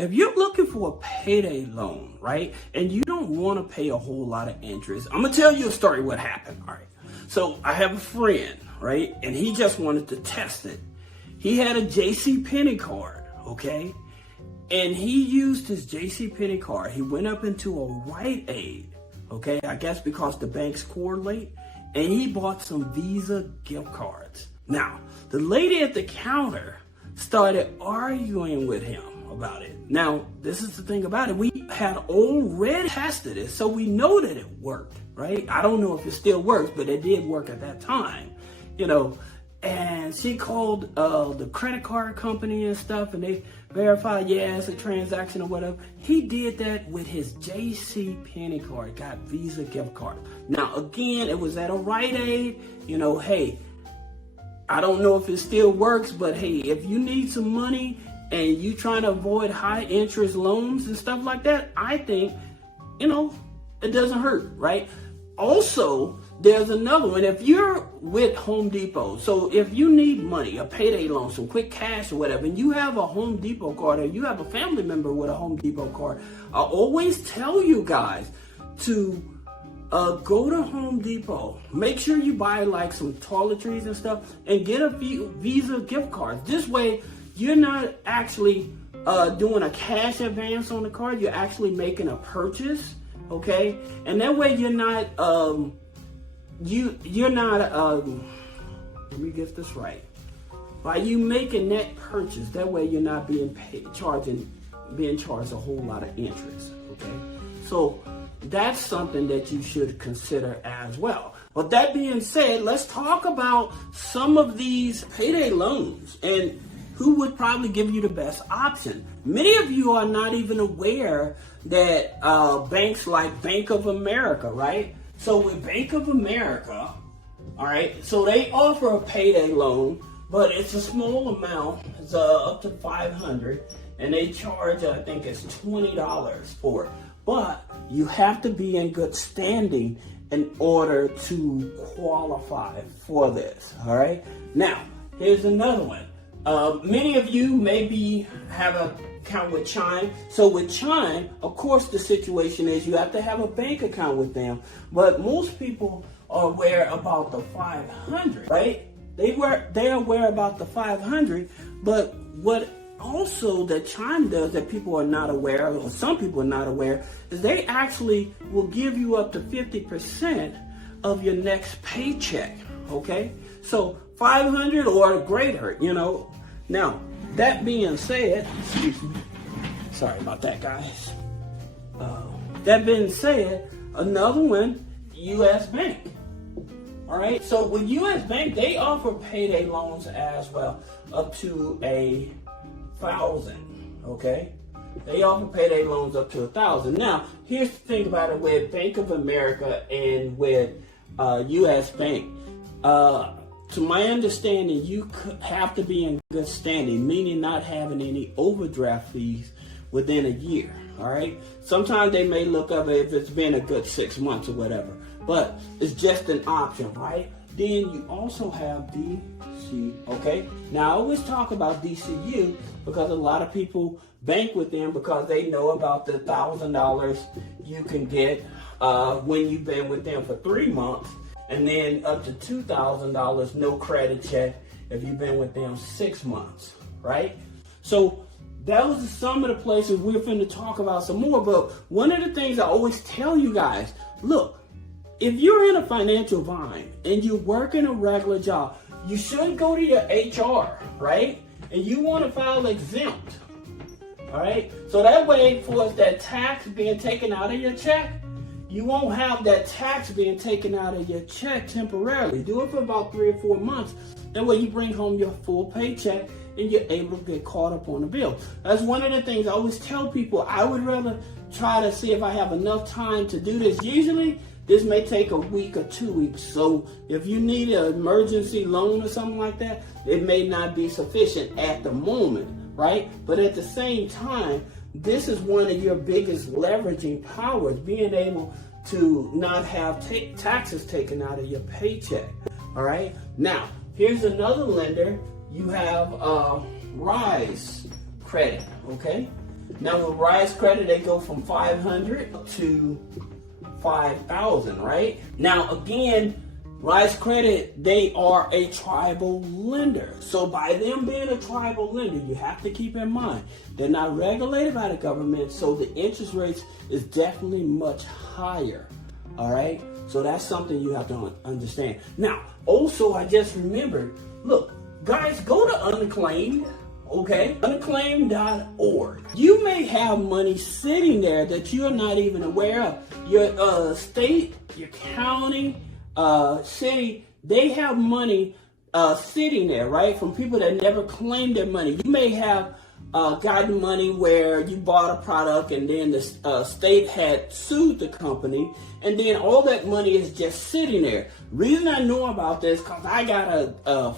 if you're looking for a payday loan, right, and you don't want to pay a whole lot of interest, I'm going to tell you a story what happened, all right? So I have a friend, right, and he just wanted to test it. He had a JCPenney card, okay, and he used his JCPenney card. He went up into a Rite Aid, okay, I guess because the banks correlate, and he bought some Visa gift cards. Now, the lady at the counter started arguing with him about it. Now, this is the thing about it. We had already tested it, so we know that it worked, right? I don't know if it still works, but it did work at that time, you know. And she called the credit card company and stuff, and they verified, yeah, it's a transaction or whatever. He did that with his JCPenney card, got Visa gift card. Now, again, it was at a Rite Aid, you know, hey, I don't know if it still works, but hey, if you need some money and you trying to avoid high interest loans and stuff like that, I think, you know, it doesn't hurt, right? Also, there's another one. If you're with Home Depot, so if you need money, a payday loan, some quick cash or whatever, and you have a Home Depot card or you have a family member with a Home Depot card, I always tell you guys to go to Home Depot. Make sure you buy like some toiletries and stuff and get a Visa gift card. This way, you're not actually doing a cash advance on the card. You're actually making a purchase, okay? And that way, you're not you're not. Let me get this right. By you making that purchase, that way you're not being charged a whole lot of interest, okay? So that's something that you should consider as well. But that being said, let's talk about some of these payday loans and who would probably give you the best option. Many of you are not even aware that banks like Bank of America, right? So with Bank of America, all right, so they offer a payday loan, but it's a small amount. It's up to $500, and they charge, I think it's $20 for it. But you have to be in good standing in order to qualify for this, all right? Now, here's another one. Many of you maybe have an account with Chime. So with Chime, of course, the situation is you have to have a bank account with them. But most people are aware about the 500, right? They're aware about the 500. But what also that Chime does that people are not aware of, or some people are not aware, is they actually will give you up to 50% of your next paycheck, okay? So 500 or greater, you know. Now, that being said, excuse me, sorry about that, guys. That being said, another one, U.S. Bank. All right, so with U.S. Bank, they offer payday loans as well, up to $1,000, okay? They offer payday loans up to $1,000. Now, here's the thing about it with Bank of America and with U.S. Bank. To my understanding, you have to be in good standing, meaning not having any overdraft fees within a year, all right? Sometimes they may look up if it's been a good 6 months or whatever, but it's just an option, right? Then you also have DC, okay? Now, I always talk about DCU because a lot of people bank with them because they know about the $1,000 you can get when you've been with them for 3 months. And then up to $2,000, no credit check if you've been with them 6 months, right? So that was some of the places we're finna talk about some more. But one of the things I always tell you guys, look, if you're in a financial bind and you're working a regular job, you should go to your HR, right? And you want to file exempt, all right? So that way, for that tax being taken out of your check, you won't have that tax being taken out of your check temporarily. Do it for about 3 or 4 months. That way you bring home your full paycheck and you're able to get caught up on the bill. That's one of the things I always tell people. I would rather try to see if I have enough time to do this. Usually this may take a week or 2 weeks. So if you need an emergency loan or something like that, it may not be sufficient at the moment, right? But at the same time, this is one of your biggest leveraging powers, being able to not have taxes taken out of your paycheck. All right. Now, here's another lender. You have RISE Credit. Okay. Now with RISE Credit, they go from 500 to 5,000, right? Now again, RISE Credit, they are a tribal lender. So by them being a tribal lender, you have to keep in mind, they're not regulated by the government, so the interest rates is definitely much higher, all right? So that's something you have to understand. Now, also, I just remembered, look, guys, go to Unclaimed, okay? Unclaimed.org. You may have money sitting there that you're not even aware of. Your state, your county, city, they have money sitting there, right? From people that never claimed their money. You may have gotten money where you bought a product and then the state had sued the company, and then all that money is just sitting there. Reason I know about this, because I got a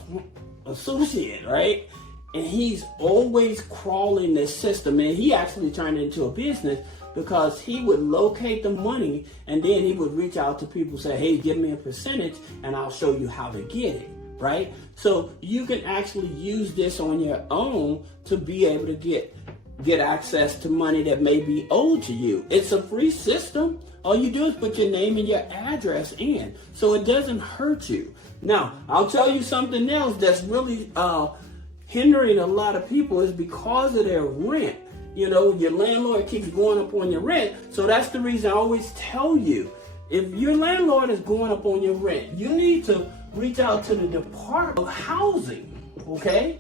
associate, right? And he's always crawling this system, and he actually turned it into a business because he would locate the money and then he would reach out to people, say, hey, give me a percentage and I'll show you how to get it, right? So you can actually use this on your own to be able to get access to money that may be owed to you. It's a free system. All you do is put your name and your address in, so it doesn't hurt you. Now, I'll tell you something else that's really hindering a lot of people is because of their rent. You know, your landlord keeps going up on your rent. So that's the reason I always tell you, if your landlord is going up on your rent, you need to reach out to the Department of Housing, okay?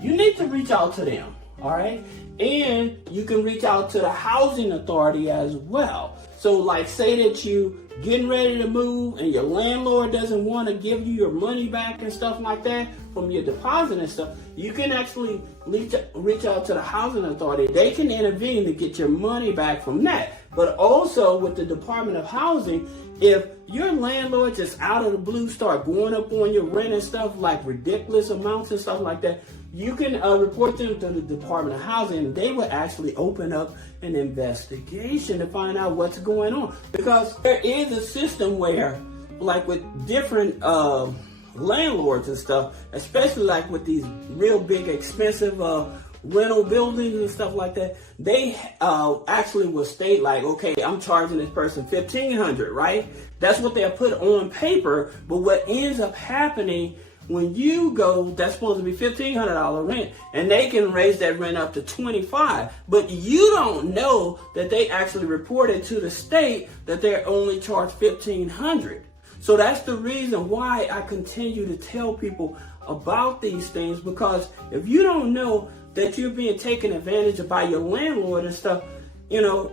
You need to reach out to them, all right? And you can reach out to the housing authority as well. So like, say that you getting ready to move and your landlord doesn't want to give you your money back and stuff like that from your deposit and stuff, you can actually reach out to the housing authority. They can intervene to get your money back from that. But also with the Department of Housing, if your landlord just out of the blue start going up on your rent and stuff, like ridiculous amounts and stuff like that, you can report them to the Department of Housing, and they will actually open up an investigation to find out what's going on. Because there is a system where, like with different landlords and stuff, especially like with these real big expensive rental buildings and stuff like that, they actually will state like, okay, I'm charging this person $1,500, right? That's what they'll put on paper. But what ends up happening when you go, that's supposed to be $1,500 rent, and they can raise that rent up to $25,000, but you don't know that they actually reported to the state that they're only charged $1,500. So that's the reason why I continue to tell people about these things, because if you don't know that you're being taken advantage of by your landlord and stuff, you know,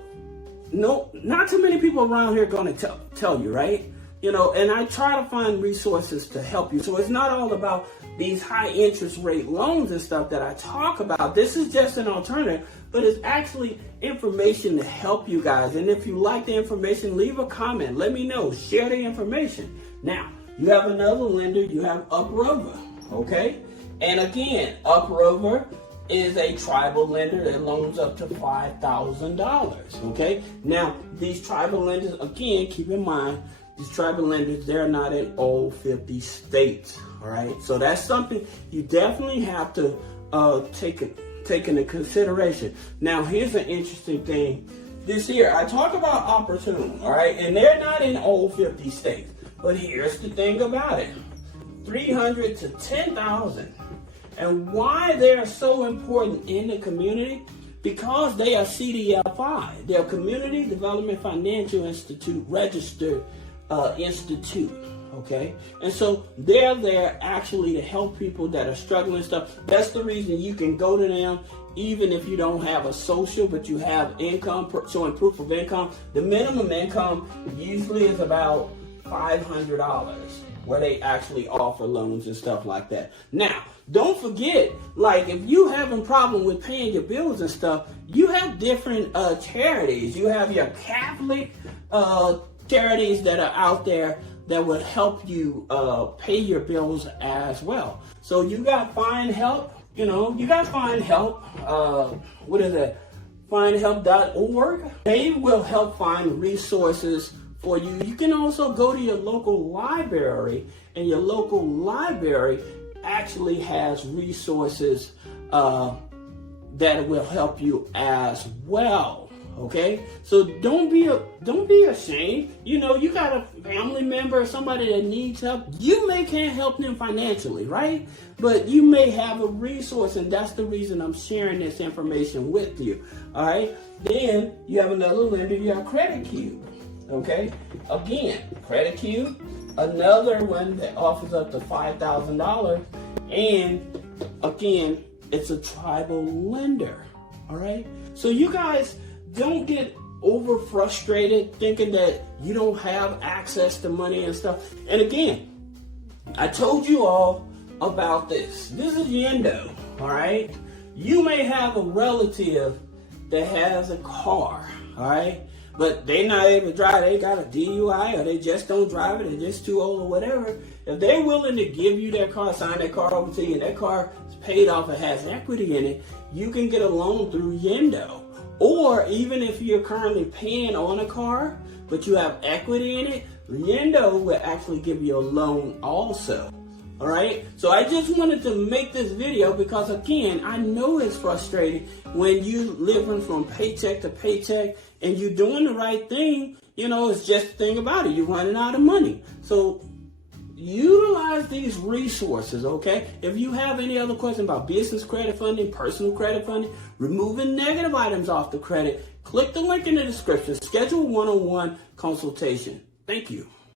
no, not too many people around here are going to tell you, right? You know, and I try to find resources to help you. So it's not all about these high interest rate loans and stuff that I talk about. This is just an alternative, but it's actually information to help you guys. And if you like the information, leave a comment. Let me know. Share the information. Now, you have another lender. You have UpRover, okay? And again, UpRover is a tribal lender that loans up to $5,000, okay? Now, these tribal lenders, again, keep in mind, these tribal lenders, they're not in all 50 states, all right? So that's something you definitely have to take into consideration. Now, here's an interesting thing. This year, I talk about OppLoans, all right? And they're not in all 50 states. But here's the thing about it. 300 to 10,000. And why they're so important in the community? Because they are CDFI. They're Community Development Financial Institute registered institute, okay? And so they're there actually to help people that are struggling and stuff. That's the reason you can go to them even if you don't have a social, but you have income, showing proof of income. The minimum income usually is about $500, where they actually offer loans and stuff like that. Now, don't forget, like if you having problem with paying your bills and stuff, you have different charities. You have your Catholic charities that are out there that will help you pay your bills as well. So you got Find Help, you know, you got Find Help, what is it, findhelp.org. They will help find resources for you. You can also go to your local library, and your local library actually has resources that will help you as well. Okay, so don't be ashamed. You know, you got a family member or somebody that needs help. You can't help them financially, right? But you may have a resource, and that's the reason I'm sharing this information with you. All right. Then you have another lender. You have Credit Cube. Okay. Again, Credit Cube, another one that offers up to $5,000, and again, it's a tribal lender. All right. So you guys, don't get over frustrated thinking that you don't have access to money and stuff. And again, I told you all about this. This is Yendo, all right? You may have a relative that has a car, all right? But they're not able to drive. They got a DUI, or they just don't drive it. They're just too old or whatever. If they're willing to give you their car, sign their car over to you, and that car is paid off and has equity in it, you can get a loan through Yendo. Or even if you're currently paying on a car, but you have equity in it, Yendo will actually give you a loan also. All right. So I just wanted to make this video because, again, I know it's frustrating when you living from paycheck to paycheck and you're doing the right thing. You know, it's just the thing about it. You're running out of money. So utilize these resources, okay? If you have any other questions about business credit funding, personal credit funding, removing negative items off the credit, click the link in the description. Schedule a one-on-one consultation. Thank you.